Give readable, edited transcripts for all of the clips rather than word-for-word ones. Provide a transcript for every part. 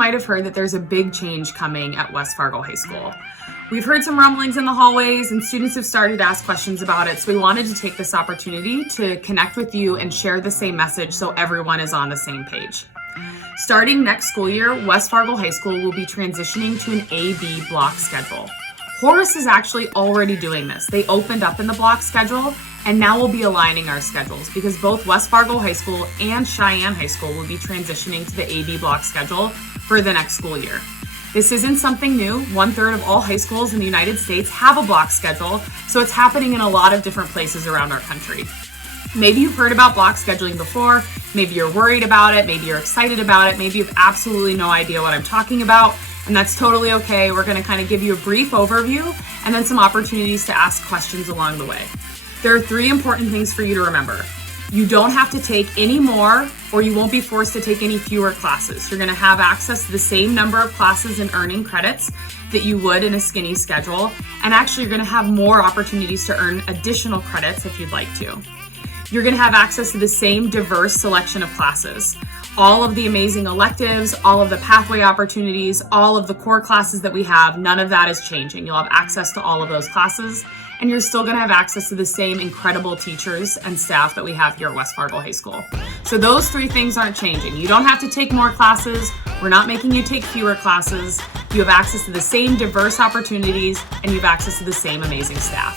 might have heard that there's a big change coming at West Fargo High School. We've heard some rumblings in the hallways and students have started to ask questions about it, so we wanted to take this opportunity to connect with you and share the same message so everyone is on the same page. Starting next school year, West Fargo High School will be transitioning to an A-B block schedule. Horace is actually already doing this. They opened up in the block schedule, and now we'll be aligning our schedules because both West Fargo High School and Cheyenne High School will be transitioning to the AB block schedule for the next school year. This isn't something new. 1/3 of all high schools in the United States have a block schedule, so it's happening in a lot of different places around our country. Maybe you've heard about block scheduling before, maybe you're worried about it, maybe you're excited about it, maybe you have absolutely no idea what I'm talking about, and that's totally okay. We're gonna kind of give you a brief overview and then some opportunities to ask questions along the way. There are 3 important things for you to remember. You don't have to take any more, or you won't be forced to take any fewer classes. You're gonna have access to the same number of classes and earning credits that you would in a skinny schedule, and actually you're gonna have more opportunities to earn additional credits if you'd like to. You're gonna have access to the same diverse selection of classes. All of the amazing electives, all of the pathway opportunities, all of the core classes that we have, none of that is changing. You'll have access to all of those classes, and you're still gonna have access to the same incredible teachers and staff that we have here at West Fargo High School. So those 3 things aren't changing. You don't have to take more classes. We're not making you take fewer classes. You have access to the same diverse opportunities, and you have access to the same amazing staff.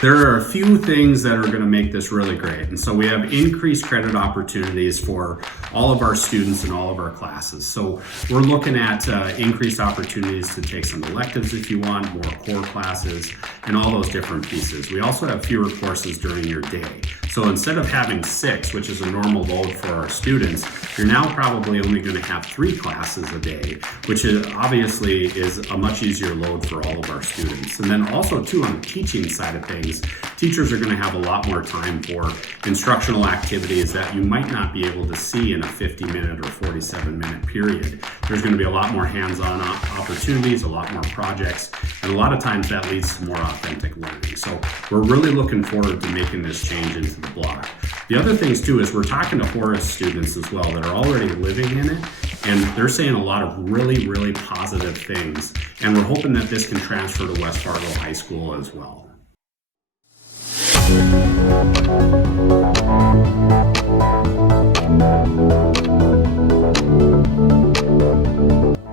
There are a few things that are going to make this really great. And so we have increased credit opportunities for all of our students in all of our classes. So we're looking at increased opportunities to take some electives if you want, more core classes, and all those different pieces. We also have fewer courses during your day. So instead of having 6, which is a normal load for our students, you're now probably only going to have 3 classes a day, which obviously is a much easier load for all of our students. And then also too, on the teaching side of things, teachers are going to have a lot more time for instructional activities that you might not be able to see in a 50-minute or 47-minute period. There's going to be a lot more hands-on opportunities, a lot more projects, and a lot of times that leads to more authentic learning. So we're really looking forward to making this change into the block. The other things too is we're talking to Horace students as well that are already living in it, and they're saying a lot of really, really positive things, and we're hoping that this can transfer to West Fargo High School as well.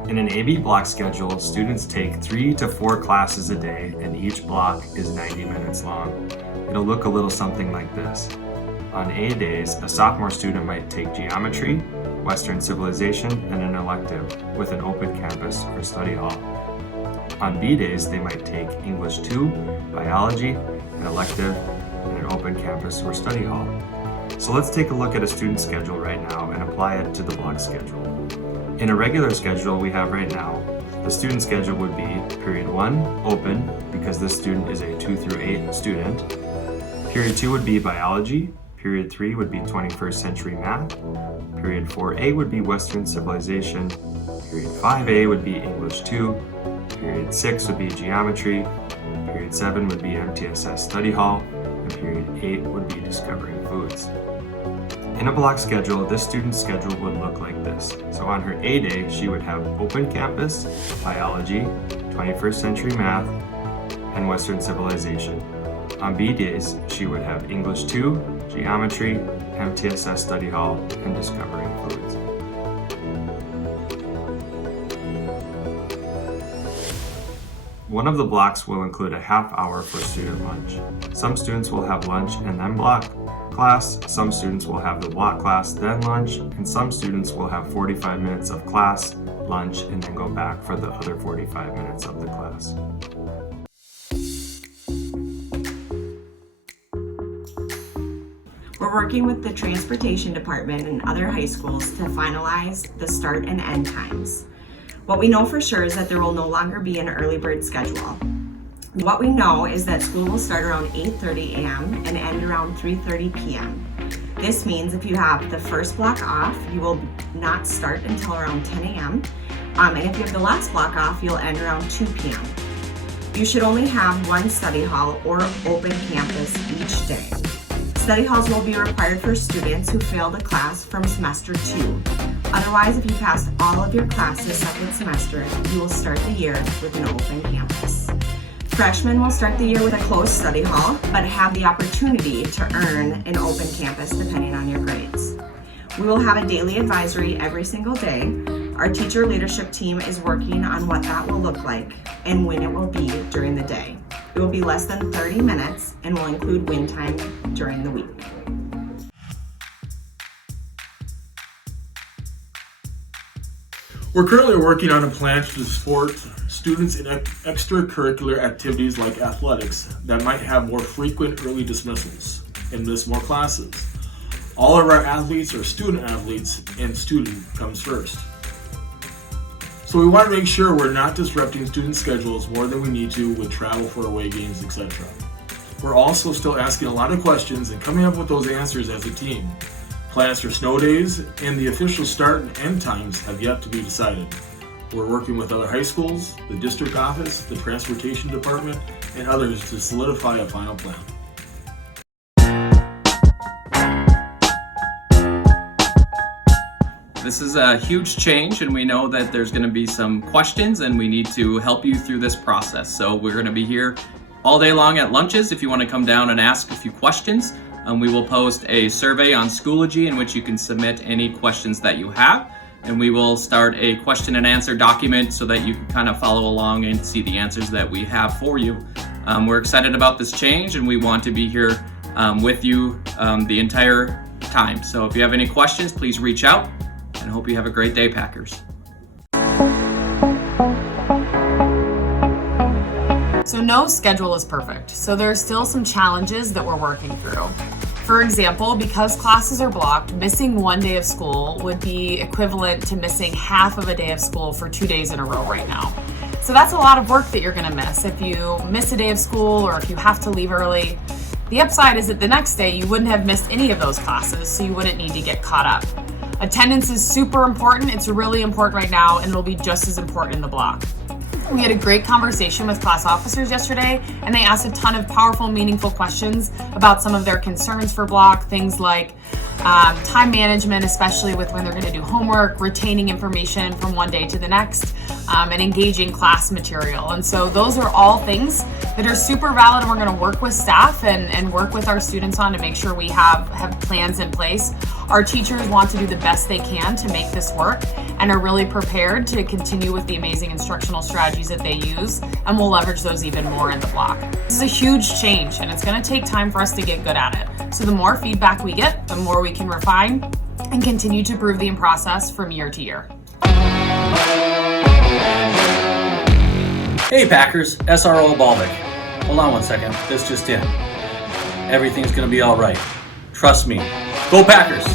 In an AB block schedule, students take 3 to 4 classes a day, and each block is 90 minutes long. It'll look a little something like this. On A days, a sophomore student might take geometry, Western civilization, and an elective with an open campus or study hall. On B days, they might take English 2, biology, an elective, and an open campus or study hall. So let's take a look at a student schedule right now and apply it to the block schedule. In a regular schedule we have right now, the student schedule would be period 1, open, because this student is a 2 through 8 student. Period 2 would be biology. Period 3 would be 21st century math. Period 4A would be Western civilization. Period 5A would be English 2. Period 6 would be geometry. Period 7 would be MTSS study hall. And period 8 would be discovering foods. In a block schedule, this student's schedule would look like this. So on her A day, she would have open campus, biology, 21st century math, and Western civilization. On B days, she would have English 2, geometry, MTSS study hall, and discovering foods. One of the blocks will include a half hour for student lunch. Some students will have lunch and then block class, some students will have the block class, then lunch, and some students will have 45 minutes of class, lunch, and then go back for the other 45 minutes of the class. We're working with the transportation department and other high schools to finalize the start and end times. What we know for sure is that there will no longer be an early bird schedule. What we know is that school will start around 8:30 a.m. and end around 3:30 p.m. This means if you have the first block off, you will not start until around 10 a.m. And if you have the last block off, you'll end around 2 p.m. You should only have one study hall or open campus each day. Study halls will be required for students who failed a class from semester 2. Otherwise, if you passed all of your classes second semester, you will start the year with an open campus. Freshmen will start the year with a closed study hall, but have the opportunity to earn an open campus depending on your grades. We will have a daily advisory every single day. Our teacher leadership team is working on what that will look like and when it will be during the day. It will be less than 30 minutes and will include win time during the week. We're currently working on a plan to support students in extracurricular activities like athletics that might have more frequent early dismissals and miss more classes. All of our athletes are student athletes, and student comes first. So we want to make sure we're not disrupting student schedules more than we need to with travel for away games, etc. We're also still asking a lot of questions and coming up with those answers as a team. Plans for snow days and the official start and end times have yet to be decided. We're working with other high schools, the district office, the transportation department, and others to solidify a final plan. This is a huge change, and we know that there's going to be some questions, and we need to help you through this process. So we're going to be here all day long at lunches if you want to come down and ask a few questions. We will post a survey on Schoology in which you can submit any questions that you have, and we will start a question and answer document so that you can kind of follow along and see the answers that we have for you. We're excited about this change, and we want to be here with you the entire time. So if you have any questions, please reach out, and hope you have a great day, Packers. So no schedule is perfect, so there's still some challenges that we're working through. For example, because classes are blocked, missing one day of school would be equivalent to missing half of a day of school for 2 days in a row right now. So that's a lot of work that you're gonna miss if you miss a day of school or if you have to leave early. The upside is that the next day you wouldn't have missed any of those classes, so you wouldn't need to get caught up. Attendance is super important, it's really important right now, and it'll be just as important in the block. We had a great conversation with class officers yesterday, and they asked a ton of powerful, meaningful questions about some of their concerns for block, things like time management, especially with when they're going to do homework, retaining information from one day to the next, and engaging class material. And so those are all things that are super valid, and we're going to work with staff and work with our students on to make sure we have plans in place. Our teachers want to do the best they can to make this work and are really prepared to continue with the amazing instructional strategies that they use, and we'll leverage those even more in the block. This is a huge change, and it's going to take time for us to get good at it. So the more feedback we get, the more we can refine and continue to improve the process from year to year. Hey Packers, SRO Balvik. Hold on one second, this just in. Everything's gonna be all right. Trust me. Go Packers!